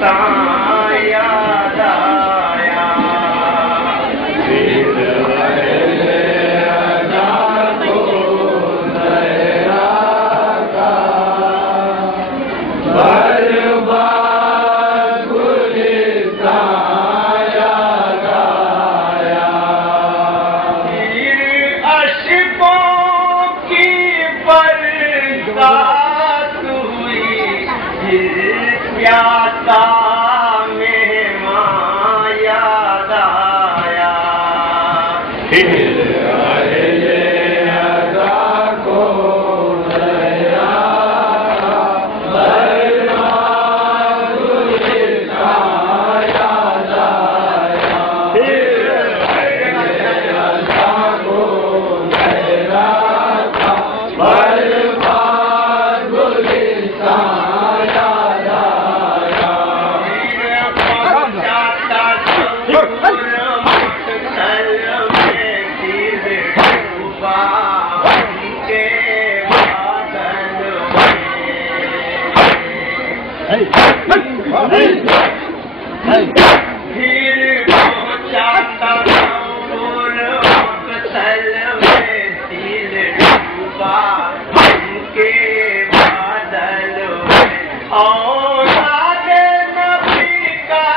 याद आया। प्यासा मेहमान याद आया। फिर पहुंचाता और मकतल में दिल डूबा उनके बादल में। औलाद नबी का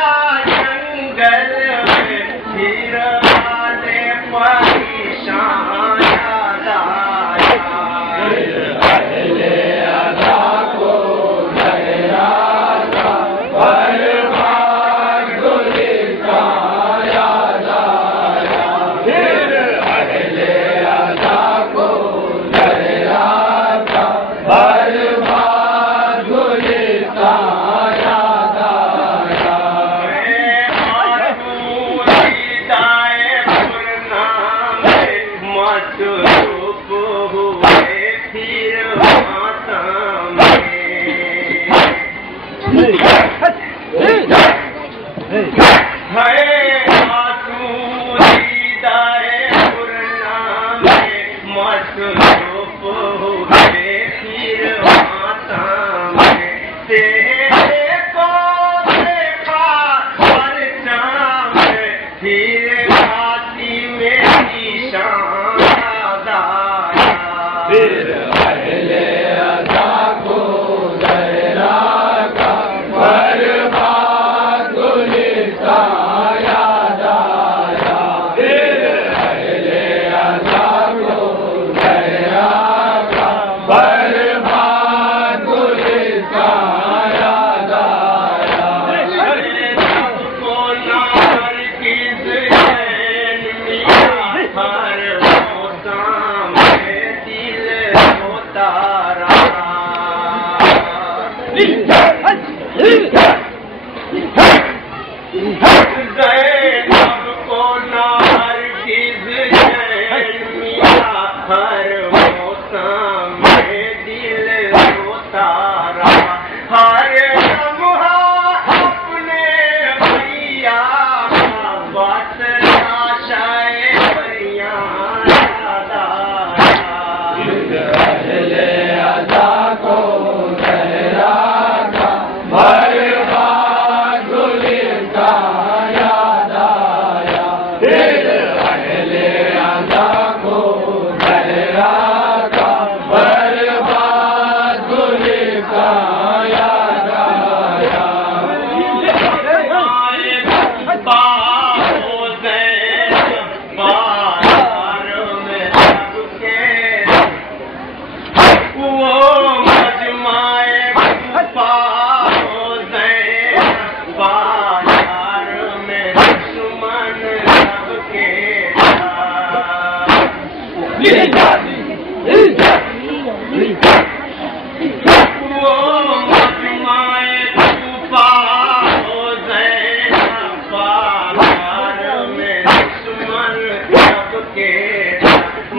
जंगल में फिर वाले परेशान याद आया।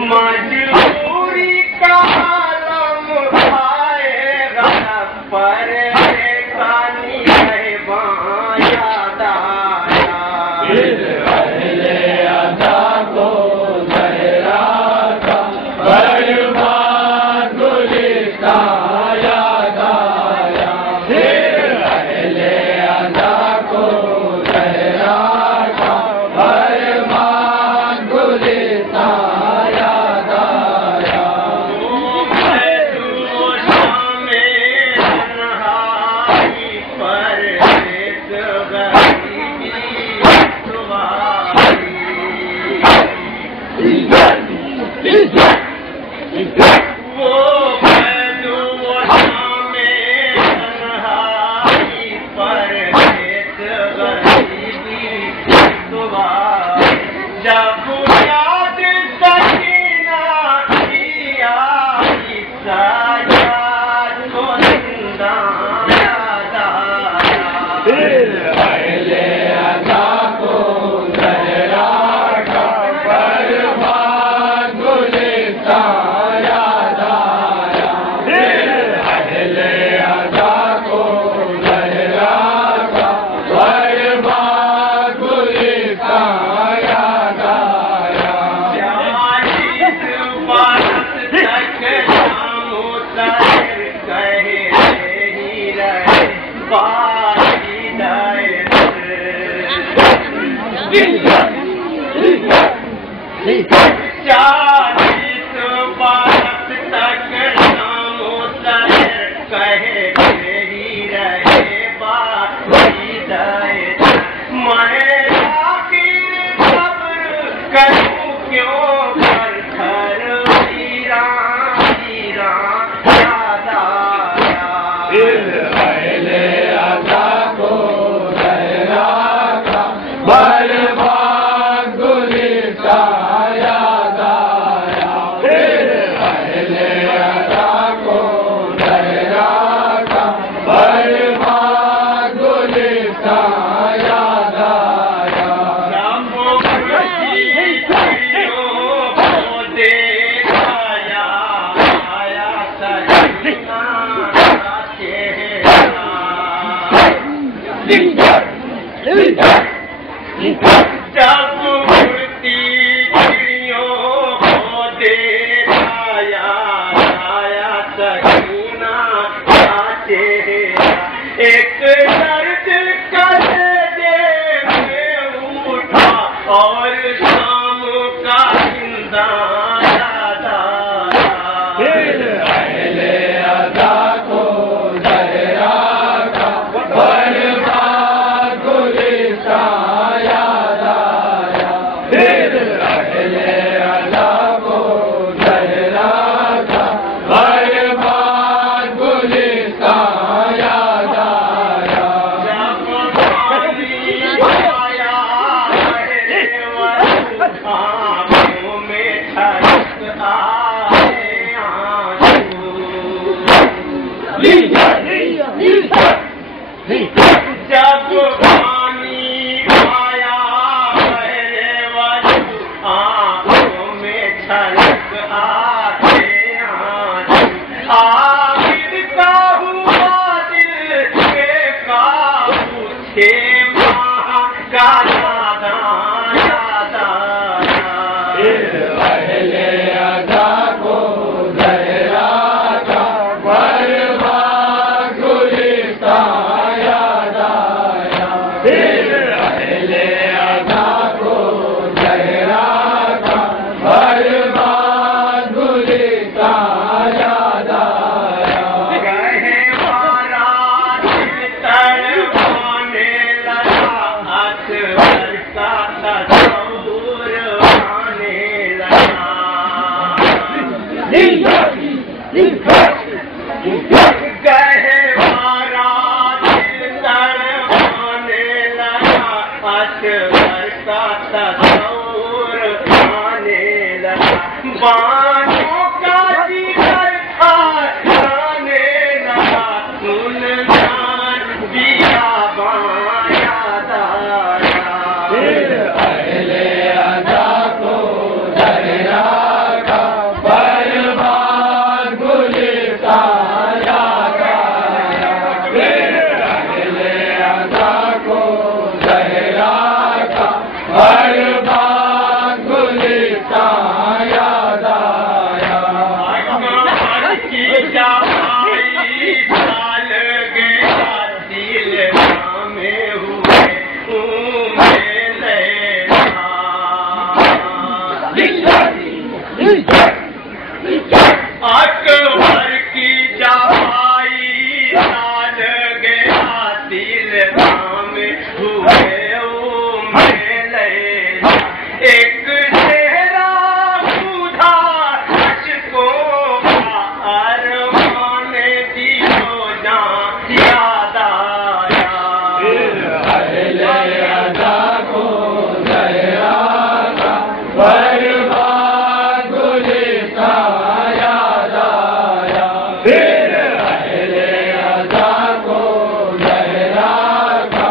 मजबूरी का आलम आएगा परेशानी है याद आया। पहले अदा को जहरा का बर्बाद गुलिस्तान याद आया। पहले अदा फिर पहले अदा को जहरा का बर्बाद गुलिस्तान याद आया। फिर पहले अदा को जहरा का बर्बाद गुलिस्तान याद आया। 40 बरस तक नामुतहिर कहे ही रहे बाकी दायर। 40 बरस तक नामुतहिर कहे ही रहे बाकी दायर। मैं आखिर सब्र करूं क्यों कर घर वीरान वीरान याद आया। फिर पहले अदा को जहरा का बर्बाद गुलिस्तान याद आया। फिर पहले अदा को जहरा का बर्बाद गुलिस्तान याद आया। जब खुशियों को देखा आया सजना का चेहरा। जब उड़ती चिड़ियों को देखा आया सकीना का चेहरा। एक दर्द कलेजे में उठा और शाम का जिंदान याद आया। फिर पहले अदा को जहरा का बर्बाद गुलिस्तान याद आया। फिर पहले अदा को जहरा का बर्बाद गुलिस्तान याद आया। जब पानी आया मेरे आँखों में छलक आए आंसू। जब पानी आया मेरे आँखों में छलक आए आंसू। आखिर का हुआ दिल के काबू 6 माह का नादान याद आया। फिर पहले अदा को जहरा का बर्बाद गुलिस्तान याद आया। फिर पहले अदा को जहरा का बर्बाद गुलिस्तान याद आया। कहे मारा दिल तड़पाने लगा असवर का तस्वूर आने लगा। कहे मारा दिल तड़पाने लगा असवर का तस्वूर आने लगा। बानों का जिगर आने लगा सुनसान बियाबान याद आया। फिर पहले अदा को जहरा का बर्बाद गुलिस्तान याद आया। फिर पहले अदा को जहरा का बर्बाद गुलिस्तान याद आया। अकबर की जवानी साल गया दिल में हुए अकबर की जवाई साल गया दिल में हुए एक चेहरा बुझा अशकों का अरमान दियो जान याद आया। फिर पहले अदा को जहरा का बर्बाद गुलिस्तान याद आया। फिर पहले अदा को जहरा का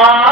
आ